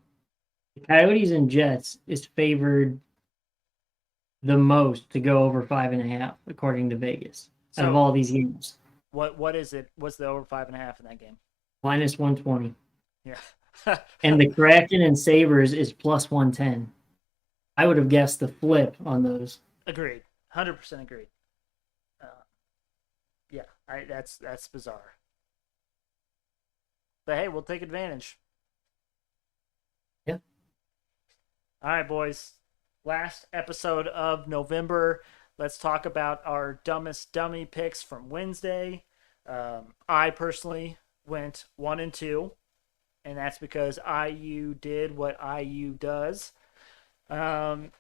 The Coyotes and Jets is favored the most to go over 5.5, according to Vegas, out of all these games. What is it? What's the over 5.5 in that game? Minus 120. Yeah. And the Kraken and Sabres is plus 110. I would have guessed the flip on those. Agreed. 100% agreed. Yeah, that's bizarre. But hey, we'll take advantage. Yeah. All right, boys. Last episode of November. Let's talk about our dumbest dummy picks from Wednesday. I personally went 1-2, and that's because IU did what IU does. And,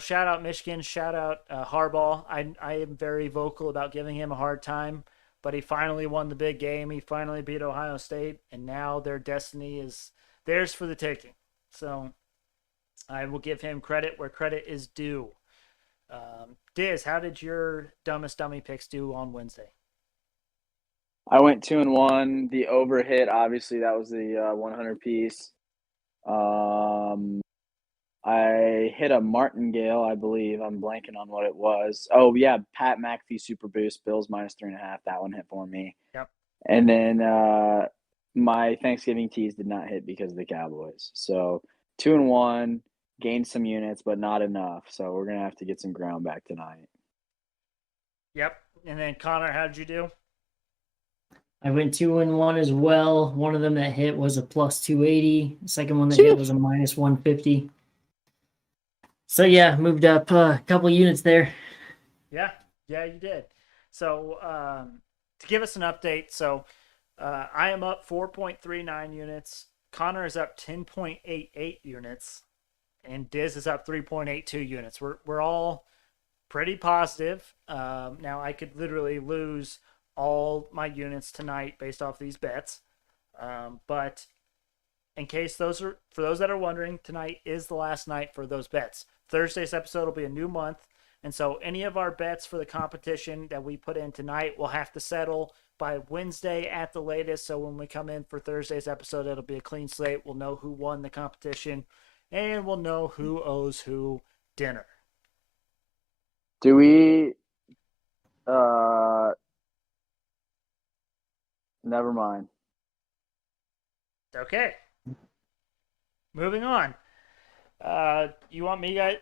shout out Michigan, shout out Harbaugh. I am very vocal about giving him a hard time, but he finally won the big game. He finally beat Ohio State, and now their destiny is theirs for the taking. So I will give him credit where credit is due. Dizz, how did your dumbest dummy picks do on Wednesday? I went 2-1. The over hit, obviously, that was the 100 piece. I hit a martingale, I believe. I'm blanking on what it was. Oh, yeah, Pat McAfee Super Boost, Bills minus 3.5. That one hit for me. Yep. And then my Thanksgiving teas did not hit because of the Cowboys. So 2-1, gained some units, but not enough. So we're going to have to get some ground back tonight. Yep. And then, Connor, how did you do? I went 2-1 as well. One of them that hit was a plus 280. The second one that hit was a minus 150. So, yeah, moved up a couple units there. Yeah, you did. So, to give us an update, I am up 4.39 units. Connor is up 10.88 units. And Dizz is up 3.82 units. We're all pretty positive. Now, I could literally lose all my units tonight based off these bets. But in case for those that are wondering, tonight is the last night for those bets. Thursday's episode will be a new month. And so any of our bets for the competition that we put in tonight will have to settle by Wednesday at the latest. So when we come in for Thursday's episode, it'll be a clean slate. We'll know who won the competition, and we'll know who owes who dinner. Do we never mind. Okay. Moving on. You want me guys?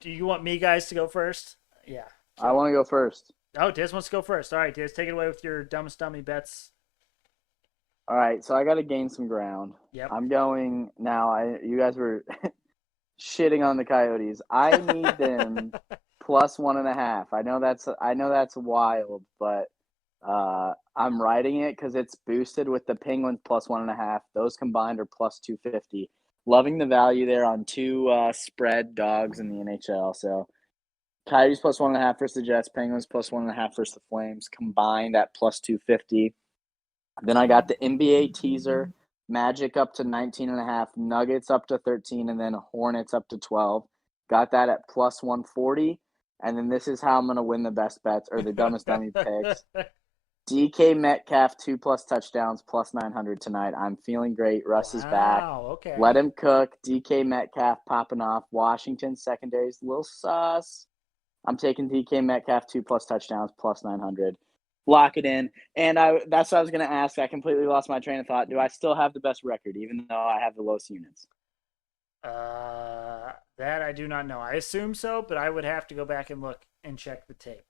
Do you want me guys to go first? Yeah. I want to go first. Oh, Dizz wants to go first. All right, Dizz, take it away with your dumbest dummy bets. All right, so I got to gain some ground. Yep. I'm going now. You guys were shitting on the Coyotes. I need them plus 1.5. I know that's wild, but I'm riding it because it's boosted with the Penguins plus 1.5. Those combined are plus 250. Loving the value there on two spread dogs in the NHL. So Coyotes plus 1.5 versus the Jets, Penguins plus 1.5 versus the Flames, combined at plus 250. Then I got the NBA teaser, Magic up to 19.5, Nuggets up to 13, and then Hornets up to 12. Got that at plus 140. And then this is how I'm going to win the best bets or the dumbest dummy picks. DK Metcalf 2+ touchdowns plus 900 tonight. I'm feeling great. Russ is back. Okay. Let him cook. DK Metcalf popping off. Washington secondary's a little sus. I'm taking DK Metcalf 2+ touchdowns plus 900. Lock it in. And that's what I was going to ask. I completely lost my train of thought. Do I still have the best record even though I have the lowest units? That I do not know. I assume so, but I would have to go back and look and check the tape.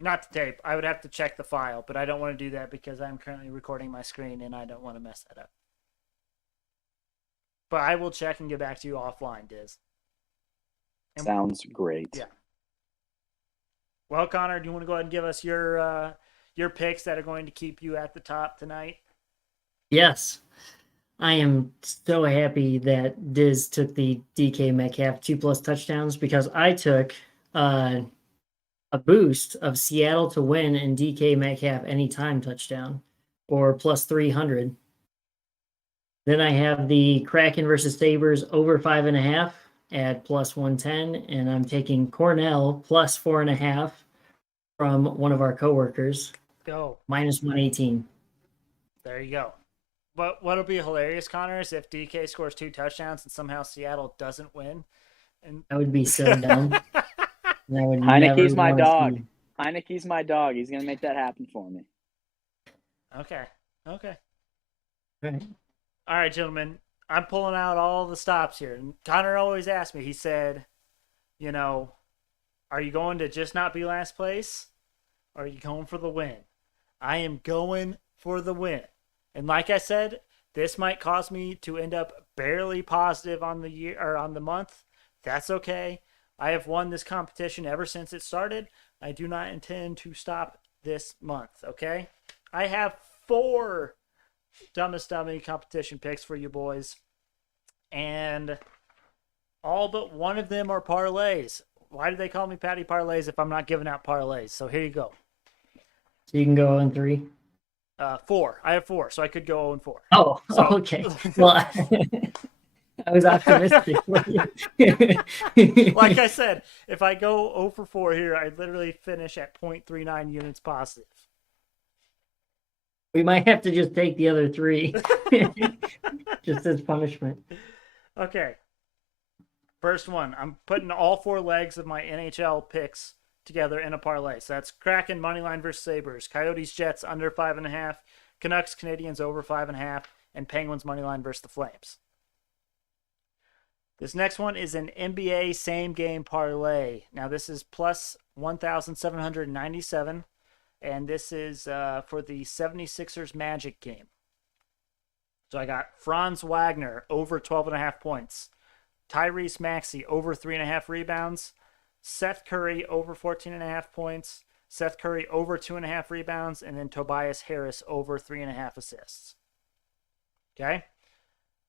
Not the tape. I would have to check the file, but I don't want to do that because I'm currently recording my screen and I don't want to mess that up. but I will check and get back to you offline, Diz. Sounds great. Yeah. Well, Connor, do you want to go ahead and give us your picks that are going to keep you at the top tonight? Yes. I am so happy that Dizz took the DK Metcalf 2+ touchdowns because I took a boost of Seattle to win and DK Metcalf anytime touchdown or plus 300. Then I have the Kraken versus Sabres over 5.5 at plus 110, and I'm taking Cornell plus 4.5 from one of our coworkers. Go. Minus 118. There you go. But what'll be hilarious, Connor, is if DK scores 2 touchdowns and somehow Seattle doesn't win. And That would be so dumb. And I would Heineke's never my wanna dog. see- Heineke's my dog. He's gonna make that happen for me. Okay. Right. All right, gentlemen. I'm pulling out all the stops here. And Connor always asked me, he said, are you going to just not be last place? Or are you going for the win? I am going for the win. And like I said, this might cause me to end up barely positive on the year or on the month. That's okay. I have won this competition ever since it started. I do not intend to stop this month, okay? I have 4 Dumbest Dummy Competition picks for you boys. And all but one of them are parlays. Why do they call me Patty Parlays if I'm not giving out parlays? So here you go. So you can go on 3. 4. I have 4, so I could go 0-4. Oh, So- okay. Well, I was optimistic. Like I said, if I go 0-4 here, I literally finish at 0.39 units positive. We might have to just take the other 3 just as punishment. Okay. First one. I'm putting all 4 legs of my NHL picks together in a parlay. So that's Kraken moneyline versus Sabres, Coyotes Jets under 5.5, Canucks Canadians over 5.5, and Penguins moneyline versus the Flames. This next one is an NBA same game parlay. Now this is plus 1,797, and this is for the 76ers Magic game. So I got Franz Wagner over 12.5 points, Tyrese Maxey over 3.5 rebounds, Seth Curry over 14.5 points, Seth Curry over 2.5 rebounds, and then Tobias Harris over 3.5 assists. Okay?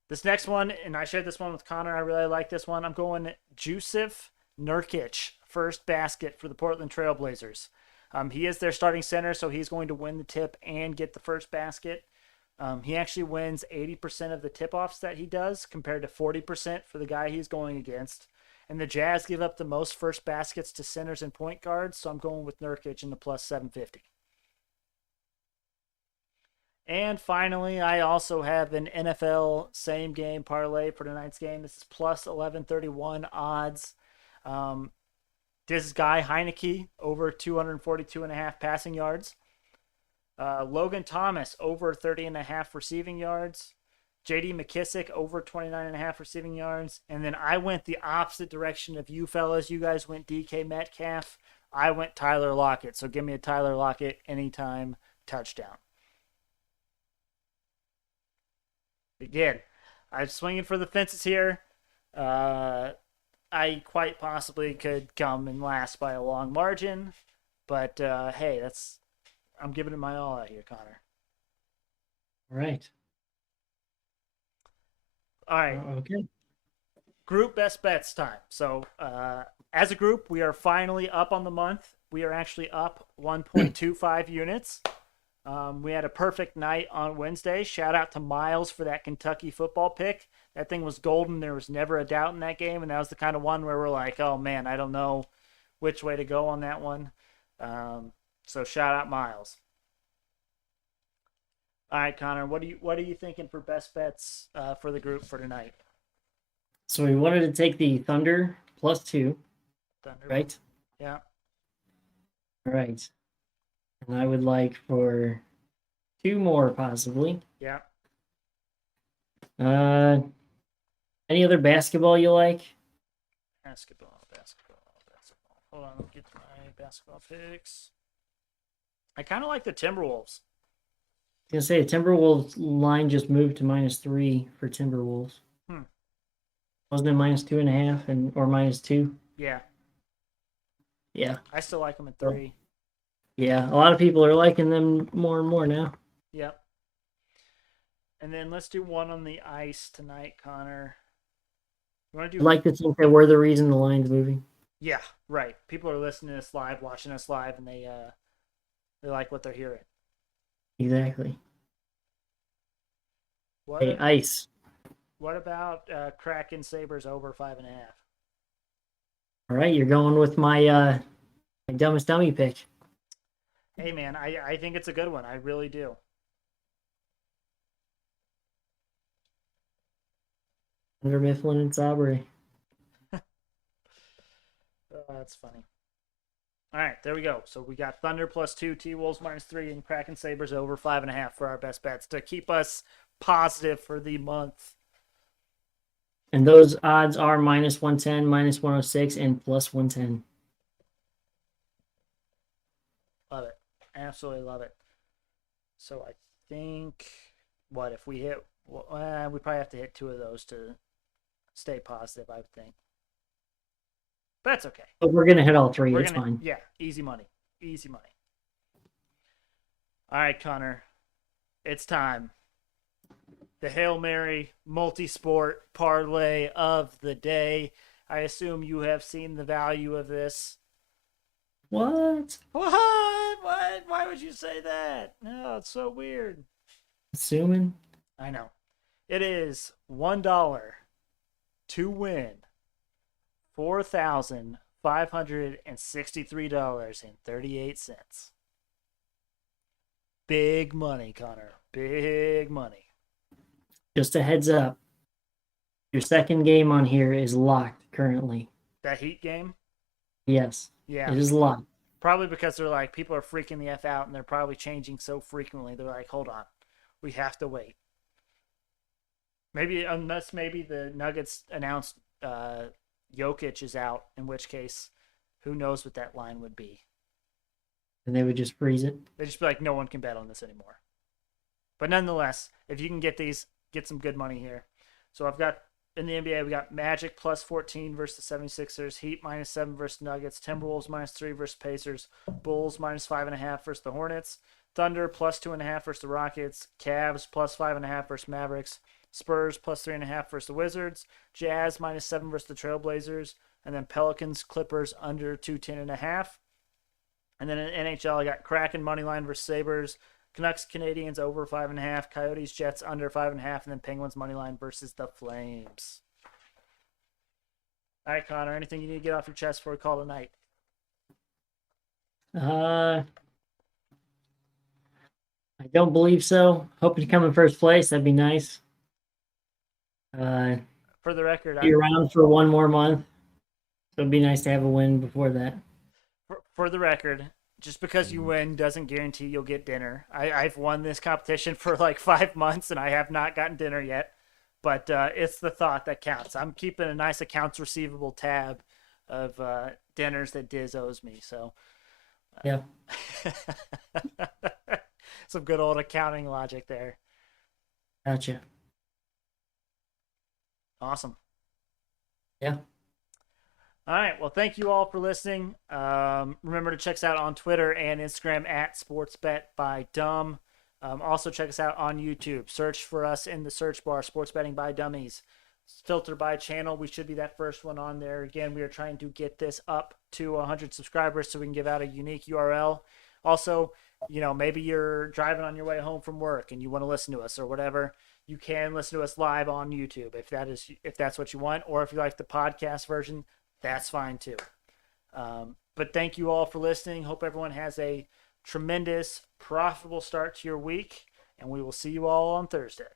This next one, and I shared this one with Connor. I really like this one. I'm going Jusuf Nurkic, first basket for the Portland Trail Blazers. He is their starting center, so he's going to win the tip and get the first basket. He actually wins 80% of the tip-offs that he does compared to 40% for the guy he's going against. And the Jazz give up the most first baskets to centers and point guards, so I'm going with Nurkic in the plus 750. And finally, I also have an NFL same game parlay for tonight's game. This is plus 1131 odds. This guy, Heineke, over 242.5 passing yards. Logan Thomas, over 30.5 receiving yards. J.D. McKissick, over 29.5 receiving yards. And then I went the opposite direction of you fellas. You guys went DK Metcalf. I went Tyler Lockett. So give me a Tyler Lockett anytime touchdown. Again, I'm swinging for the fences here. I quite possibly could come in last by a long margin. But, hey, I'm giving it my all out here, Connor. All right. All right. Okay. Group best bets time. So, as a group, we are finally up on the month. We are actually up 1.25 units. We had a perfect night on Wednesday. Shout out to Miles for that Kentucky football pick. That thing was golden. There was never a doubt in that game, and that was the kind of one where we're like, oh, man, I don't know which way to go on that one. So shout out Miles. All right, Connor, what are you thinking for best bets for the group for tonight? So we wanted to take the Thunder +2, Thunder. right? Yeah. All right. And I would like for 2 more, possibly. Yeah. Any other basketball you like? Basketball. Hold on, let me get to my basketball picks. I kind of like the Timberwolves. I was gonna say the Timberwolves line just moved to -3 for Timberwolves. Wasn't it -2.5 or -2? Yeah, Yeah. I still like them at 3. Yeah. A lot of people are liking them more and more now. Yep. And then let's do one on the ice tonight, Connor. You want to I'd do? like to think that we're the reason the line's moving. Yeah, right. People are listening to us live, watching us live, and they like what they're hearing. Exactly. What? Hey, ice. What about Kraken Sabres over 5.5? All right, you're going with my dumbest dummy pick. Hey, man, I think it's a good one. I really do. Under Mifflin and Sabri. Oh, that's funny. All right, there we go. So we got Thunder +2, T-Wolves -3, and Kraken Sabres over 5.5 for our best bets to keep us positive for the month. And those odds are -110, -106, and +110. Love it. Absolutely love it. So I think, what, if we hit, well, we probably have to hit 2 of those to stay positive, I would think. But that's okay. But we're gonna hit all 3. We're It's gonna, fine. yeah, easy money. Easy money. All right, Connor. It's time. The Hail Mary multi-sport parlay of the day. I assume you have seen the value of this. What? What? Why would you say that? No, it's so weird. Assuming. I know. It is $1 to win $4,563.38. Big money, Connor. Big money. Just a heads up. Your second game on here is locked currently. That Heat game? Yes. Yeah. It is locked. Probably because they're like, people are freaking the F out and they're probably changing so frequently. They're like, hold on. We have to wait. Maybe, unless maybe the Nuggets announced Jokic is out, in which case, who knows what that line would be. And they would just freeze it. They'd just be like, no one can bet on this anymore. But nonetheless, if you can get these, get some good money here. So I've got, in the NBA, we got Magic +14 versus the 76ers, Heat -7 versus Nuggets, Timberwolves -3 versus Pacers, Bulls -5.5 versus the Hornets, Thunder +2.5 versus the Rockets, Cavs +5.5 versus Mavericks, Spurs +3.5 versus the Wizards, Jazz -7 versus the Trailblazers, and then Pelicans, Clippers under 210.5. And then in NHL, I got Kraken moneyline versus Sabres, Canucks, Canadians over 5.5, Coyotes, Jets under 5.5, and then Penguins moneyline versus the Flames. All right, Connor, anything you need to get off your chest before we call it a night? I don't believe so. Hoping to come in first place. That'd be nice. For the record, Be around for one more month. So it'd be nice to have a win before that. For the record, just because you win doesn't guarantee you'll get dinner. I've won this competition for like 5 months and I have not gotten dinner yet. But it's the thought that counts. I'm keeping a nice accounts receivable tab of dinners that Dizz owes me. So Yeah. Some good old accounting logic there. Gotcha. Awesome. Yeah. All right. Well, thank you all for listening. Remember to check us out on Twitter and Instagram at SportsBetByDumb. Also, check us out on YouTube. Search for us in the search bar, Sports Betting by Dummies. Filter by channel. We should be that first one on there. Again, we are trying to get this up to 100 subscribers so we can give out a unique URL. Also, maybe you're driving on your way home from work and you want to listen to us or whatever. You can listen to us live on YouTube if that's what you want, or if you like the podcast version, that's fine too. But thank you all for listening. Hope everyone has a tremendous, profitable start to your week, and we will see you all on Thursday.